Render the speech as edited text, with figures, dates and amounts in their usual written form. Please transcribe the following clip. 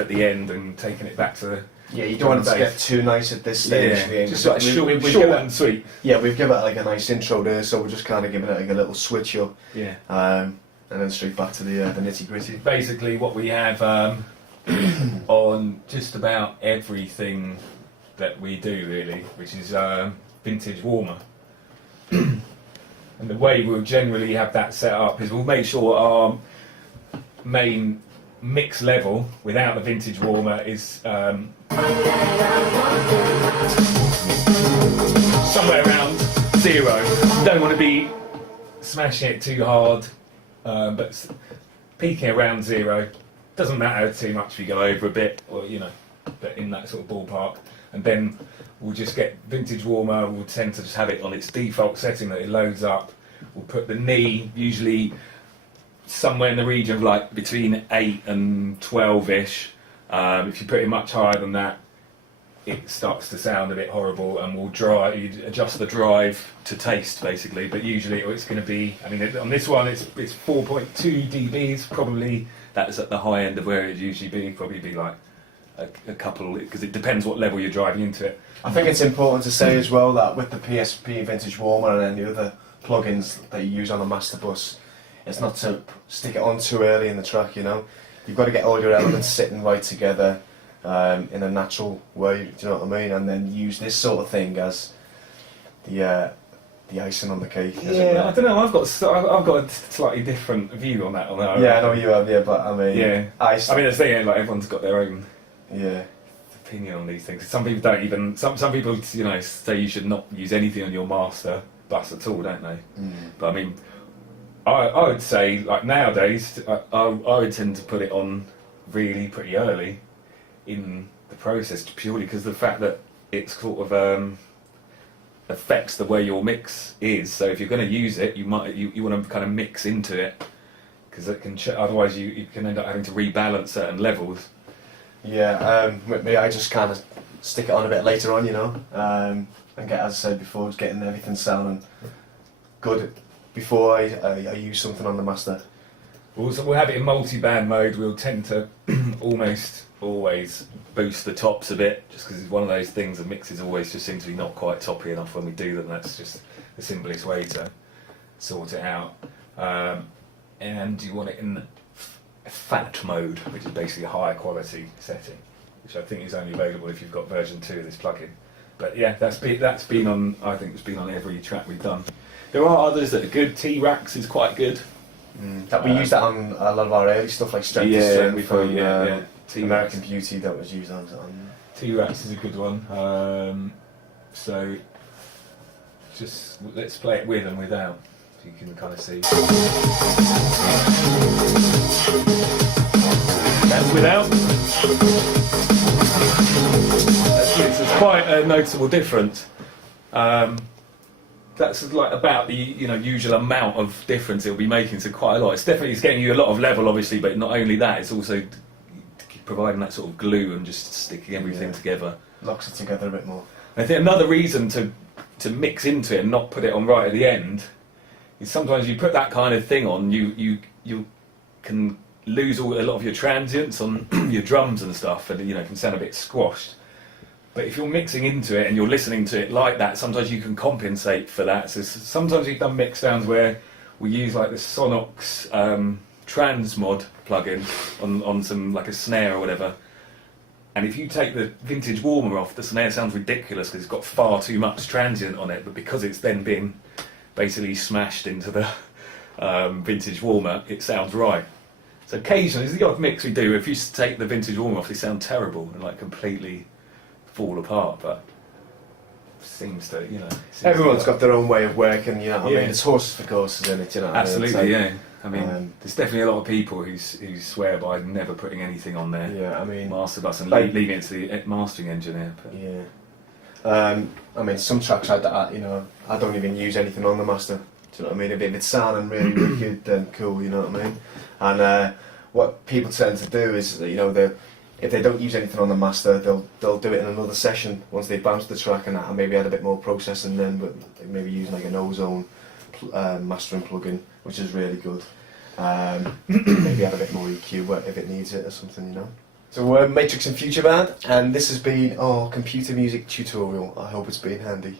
at the end and taking it back to the... Yeah, you don't want it to get too nice at this stage. Yeah, just like short and sweet. Yeah, we've given it like a nice intro there, so we're just kind of giving it like a little switch up. Yeah. And then straight back to the nitty gritty. Basically, what we have on just about everything that we do, really, which is vintage warmer. And the way we'll generally have that set up is we'll make sure our main mix level without the vintage warmer is somewhere around 0. You don't want to be smashing it too hard, but peaking around 0. Doesn't matter too much if you go over a bit, or but in that sort of ballpark. And then we'll just get vintage warmer. We'll tend to just have it on its default setting that it loads up. We'll put the knee usually somewhere in the region of like between 8 and 12-ish. If you put it much higher than that, it starts to sound a bit horrible, and we'll adjust the drive to taste basically. But usually it's going to be, I mean, on this one it's 4.2 dBs probably. That's at the high end of where it'd usually be. Probably be like a couple, because it depends what level you're driving into it. I think it's important to say as well that with the PSP Vintage Warmer and any other plugins that you use on a master bus, it's not to stick it on too early in the track. You've got to get all your elements sitting right together in a natural way. Do you know what I mean? And then use this sort of thing as the icing on the cake. Yeah, I don't know. I've got a slightly different view on that. Yeah, I know you have. Yeah, but I mean, yeah. I mean, the thing is, like, everyone's got their own opinion on these things. Some people don't even. Some people, say you should not use anything on your master bus at all, don't they? But I mean, I would say, like, nowadays, I would tend to put it on really pretty early in the process, purely because the fact that it's sort of affects the way your mix is. So if you're going to use it, you want to kind of mix into it, because it can otherwise you can end up having to rebalance certain levels. Yeah, with me, I just kind of stick it on a bit later on, and get, as I said before, getting everything sounding good before I use something on the master. We'll have it in multi-band mode. We'll tend to almost always boost the tops a bit, just because it's one of those things. The mixes always just seem to be not quite toppy enough when we do them. That's just the simplest way to sort it out. And you want it in fat mode, which is basically a higher quality setting, which I think is only available if you've got version 2 of this plugin. But yeah, that's been on. I think it's been on every track we've done. There are others that are good. T-Rax is quite good. That we used that on a lot of our early stuff, like Strength to Strength from American Beauty, that was used on. T-Rax is a good one. So just let's play it with and without, so you can kind of see. That's without. It's quite a noticeable difference. That's like about the usual amount of difference it'll be making, so quite a lot. It's getting you a lot of level, obviously, but not only that, it's also providing that sort of glue and just sticking everything together. Locks it together a bit more. I think another reason to mix into it and not put it on right at the end is sometimes you put that kind of thing on, you can lose a lot of your transients on your drums and stuff, and it can sound a bit squashed. But if you're mixing into it and you're listening to it like that, sometimes you can compensate for that. So sometimes we've done mix downs where we use like the Sonox Transmod plugin on some, like a snare or whatever. And if you take the vintage warmer off, the snare sounds ridiculous because it's got far too much transient on it. But because it's then been basically smashed into the vintage warmer, it sounds right. So occasionally, there's the odd mix we do. If you take the vintage warmer off, they sound terrible and like completely fall apart, but seems to, everyone's got their own way of working, I mean, it's horses for courses, isn't it? Absolutely, yeah. I mean, there's definitely a lot of people who swear by never putting anything on their master bus and leaving it to the mastering engineer. But. Yeah. I mean, some tracks I don't even use anything on the master. Do you know what I mean? If it's sounding really wicked, then cool. You know what I mean? And what people tend to do is, if they don't use anything on the master, they'll do it in another session once they've bounced the track and maybe add a bit more processing then, but maybe using like an ozone mastering plugin, which is really good. Maybe add a bit more EQ if it needs it or something, So we're Matrix and Future Band, and this has been our computer music tutorial. I hope it's been handy.